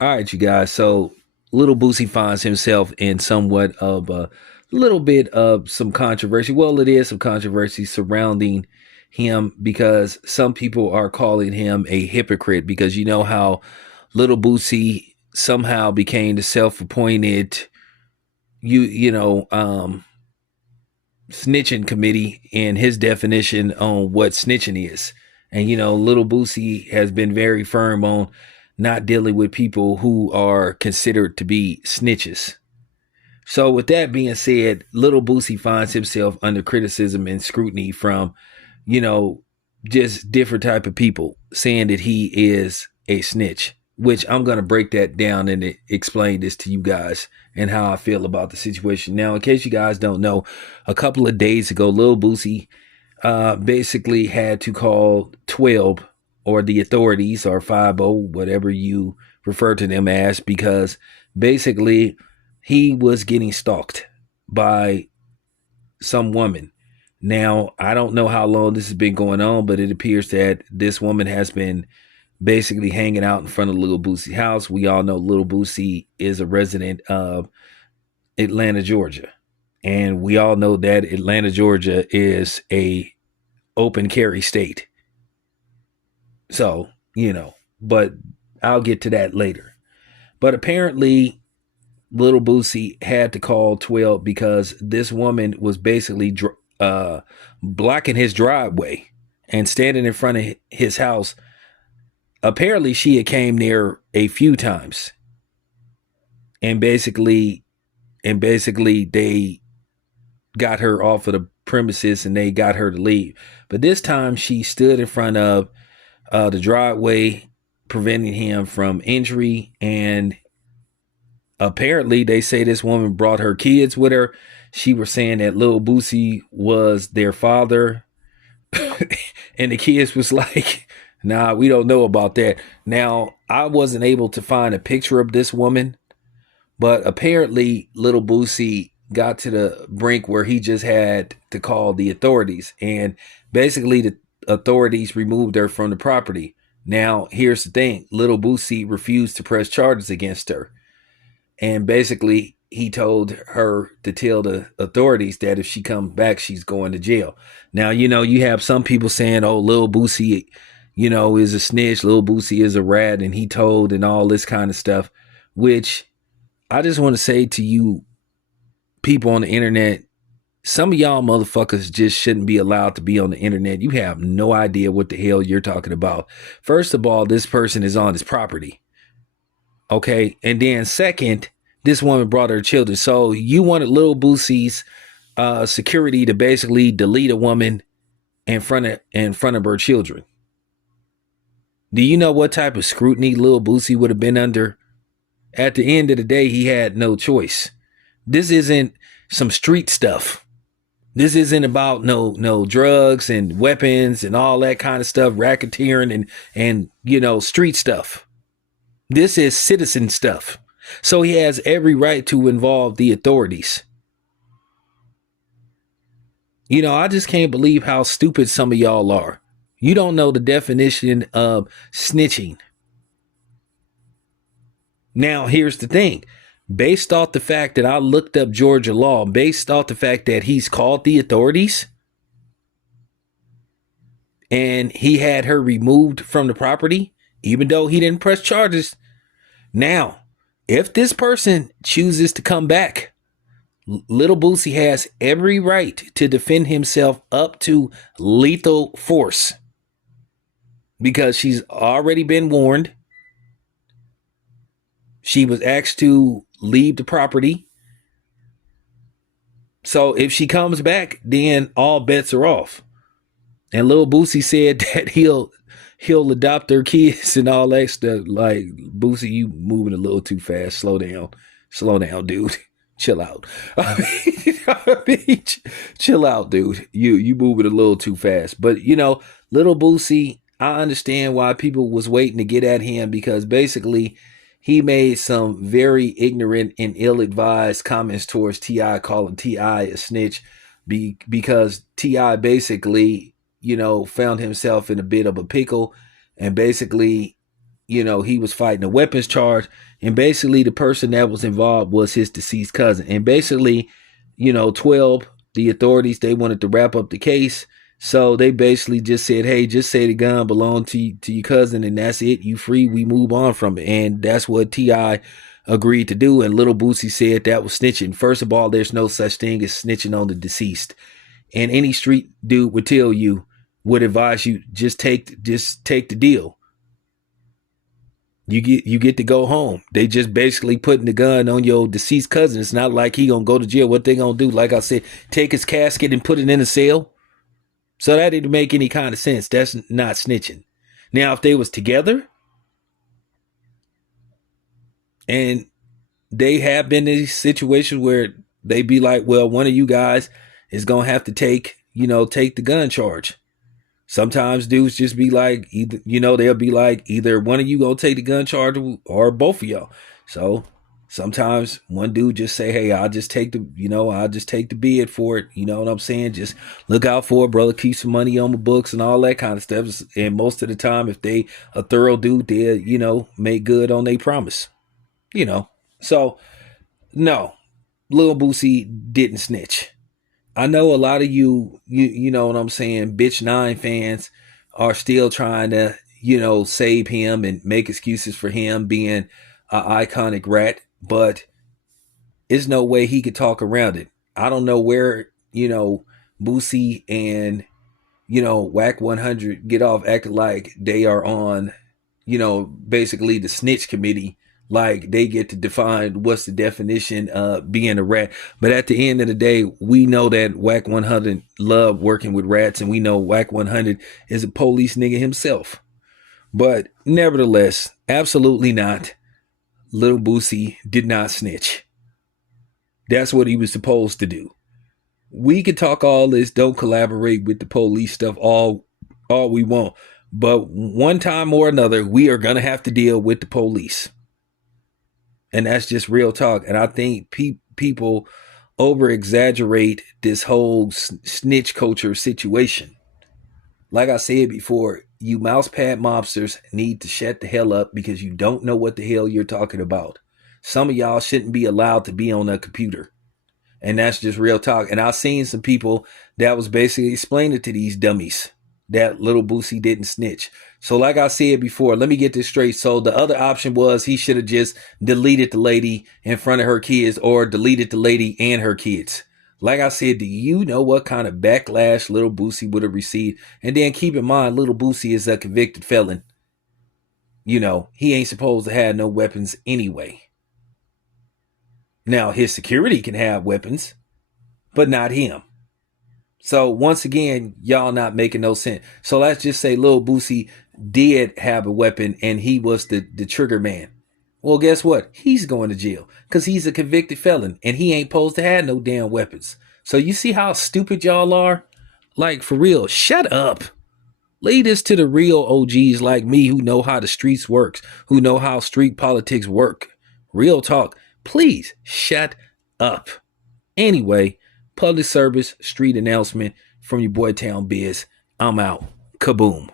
All right, you guys. So Little Boosie finds himself in somewhat of a little bit of some controversy. Well, it is some controversy surrounding him because some people are calling him a hypocrite because you know how Little Boosie somehow became the self-appointed snitching committee in his definition on what snitching is. And Little Boosie has been very firm on not dealing with people who are considered to be snitches. So with that being said, Little Boosie finds himself under criticism and scrutiny from, you know, just different type of people saying that he is a snitch, which I'm going to break that down and explain this to you guys and how I feel about the situation. Now, in case you guys don't know, a couple of days ago, Lil Boosie basically had to call 12 or the authorities or 50, whatever you refer to them as, because basically he was getting stalked by some woman. Now, I don't know how long this has been going on, but it appears that this woman has been basically hanging out in front of Lil Boosie house. We all know Lil Boosie is a resident of Atlanta, Georgia. And we all know that Atlanta, Georgia is a open carry state. So, but I'll get to that later. But apparently Little Boosie had to call 12 because this woman was basically blocking his driveway and standing in front of his house. Apparently she had came there a few times and basically they got her off of the premises and they got her to leave. But this time she stood in front of the driveway, preventing him from injury. And apparently they say this woman brought her kids with her. She was saying that Lil Boosie was their father. And the kids was like, nah, we don't know about that. Now, I wasn't able to find a picture of this woman, but apparently Little Boosie got to the brink where he just had to call the authorities. And basically the authorities removed her from the property. Now, here's the thing. Little Boosie refused to press charges against her. And basically, he told her to tell the authorities that if she comes back, she's going to jail. Now, you have some people saying, oh, Lil Boosie, is a snitch. Lil Boosie is a rat and he told and all this kind of stuff, which I just want to say to you people on the internet, some of y'all motherfuckers just shouldn't be allowed to be on the internet. You have no idea what the hell you're talking about. First of all, this person is on his property. Okay. And then second, this woman brought her children. So you wanted Lil Boosie's security to basically delete a woman in front of her children. Do you know what type of scrutiny Lil Boosie would have been under? At the end of the day, he had no choice. This isn't some street stuff. This isn't about no drugs and weapons and all that kind of stuff, racketeering and street stuff. This is citizen stuff. So he has every right to involve the authorities. I just can't believe how stupid some of y'all are. You don't know the definition of snitching. Now, here's the thing. Based off the fact that I looked up Georgia law, based off the fact that he's called the authorities and he had her removed from the property, even though he didn't press charges. Now, if this person chooses to come back, Little Boosie has every right to defend himself up to lethal force because she's already been warned. She was asked to leave the property. So if she comes back, then all bets are off. And Lil Boosie said that he'll adopt their kids and all that stuff. Like, Boosie, you moving a little too fast. Slow down, dude. Chill out. Chill out, dude. You moving a little too fast. But Little Boosie, I understand why people was waiting to get at him because basically he made some very ignorant and ill-advised comments towards T.I., calling T.I. a snitch because T.I. basically, found himself in a bit of a pickle and basically he was fighting a weapons charge, and basically the person that was involved was his deceased cousin. And basically, 12, the authorities, they wanted to wrap up the case. So they basically just said, hey, just say the gun belonged to your cousin, and that's it. You free. We move on from it. And that's what T.I. agreed to do. And Lil Boosie said that was snitching. First of all, there's no such thing as snitching on the deceased. And any street dude would tell you, would advise you, just take the deal. You get to go home. They just basically putting the gun on your deceased cousin. It's not like he gonna go to jail. What they gonna do? Like I said, take his casket and put it in a cell. So that didn't make any kind of sense. That's not snitching. Now, if they was together and they have been in these situations where they be like, well, one of you guys is gonna have to take the gun charge. Sometimes dudes just be like, either they'll be like, either one of you gonna take the gun charge or both of y'all. So sometimes one dude just say, hey, I'll just take the bid for it. You know what I'm saying? Just look out for it, brother. Keep some money on my books and all that kind of stuff. And most of the time, if they a thorough dude, they'll make good on their promise. So no, Lil Boosie didn't snitch. I know a lot of you know what I'm saying, Bitch Nine fans are still trying to, save him and make excuses for him being an iconic rat, but there's no way he could talk around it. I don't know where, Boosie and, Whack 100 get off acting like they are on, basically the snitch committee, like they get to define what's the definition of being a rat. But at the end of the day, we know that Whack 100 love working with rats, and we know Whack 100 is a police nigga himself. But nevertheless, absolutely not. Lil Boosie did not snitch. That's what he was supposed to do. We could talk all this, don't collaborate with the police stuff all we want, but one time or another, we are going to have to deal with the police. And that's just real talk. And I think people over exaggerate this whole snitch culture situation. Like I said before, you mousepad mobsters need to shut the hell up because you don't know what the hell you're talking about. Some of y'all shouldn't be allowed to be on a computer. And that's just real talk. And I've seen some people that was basically explaining to these dummies that Lil Boosie didn't snitch. So like I said before, let me get this straight. So the other option was he should have just deleted the lady in front of her kids, or deleted the lady and her kids. Like I said, do you know what kind of backlash Lil Boosie would have received? And then keep in mind, Lil Boosie is a convicted felon. He ain't supposed to have no weapons anyway. Now, his security can have weapons, but not him. So once again, y'all not making no sense. So let's just say Lil Boosie did have a weapon and he was the trigger man. Well, guess what? He's going to jail because he's a convicted felon and he ain't supposed to have no damn weapons. So you see how stupid y'all are? Like, for real, shut up. Lead this to the real OGs like me who know how the streets works, who know how street politics work. Real talk. Please shut up. Anyway, public service street announcement from your boy Town Biz. I'm out. Kaboom.